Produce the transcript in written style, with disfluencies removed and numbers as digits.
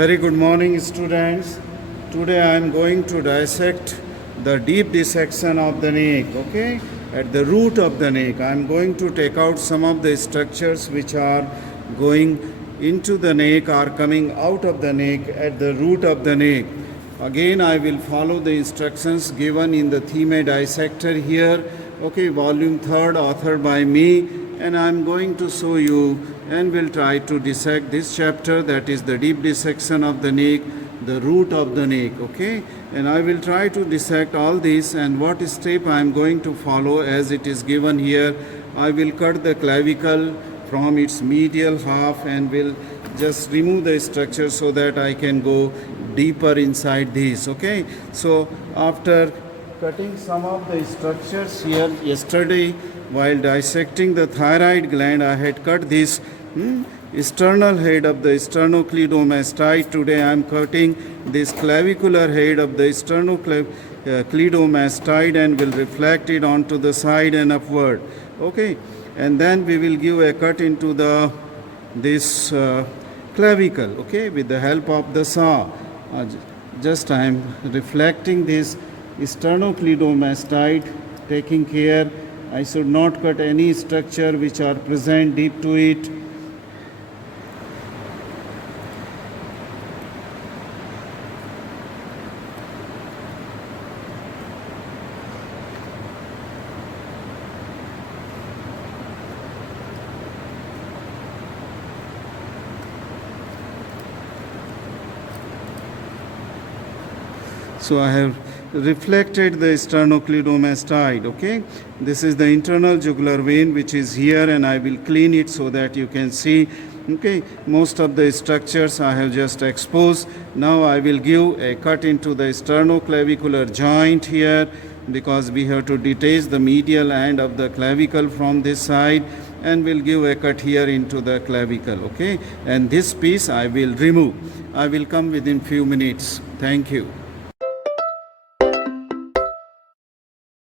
Very good morning, students. Today I am going to dissect the deep dissection of the neck, okay? At the root of the neck, I am going to take out some of the structures which are going into the neck or coming out of the neck at the root of the neck. Again, I will follow the instructions given in the theme dissector here, okay, volume 3rd, authored by me, and I am going to show you and will try to dissect this chapter, that is the deep dissection of the neck, the root of the neck, okay? And I will try to dissect all this, and what step I am going to follow as it is given here. I will cut the clavicle from its medial half and will just remove the structure so that I can go deeper inside this, okay? So after cutting some of the structures here yesterday while dissecting the thyroid gland, I had cut this sternal head of the sternocleidomastoid. Today I am cutting this clavicular head of the sternocleidomastoid and will reflect it onto the side and upward, okay? And then we will give a cut into this clavicle, okay, with the help of the saw. Just I am reflecting this sternocleidomastoid, taking care I should not cut any structure which are present deep to it. So I have reflected the sternocleidomastoid, okay? This is the internal jugular vein which is here, and I will clean it so that you can see, okay? Most of the structures I have just exposed. Now I will give a cut into the sternoclavicular joint here, because we have to detach the medial end of the clavicle from this side, and will give a cut here into the clavicle, okay? And this piece I will remove. I will come within few minutes. Thank you.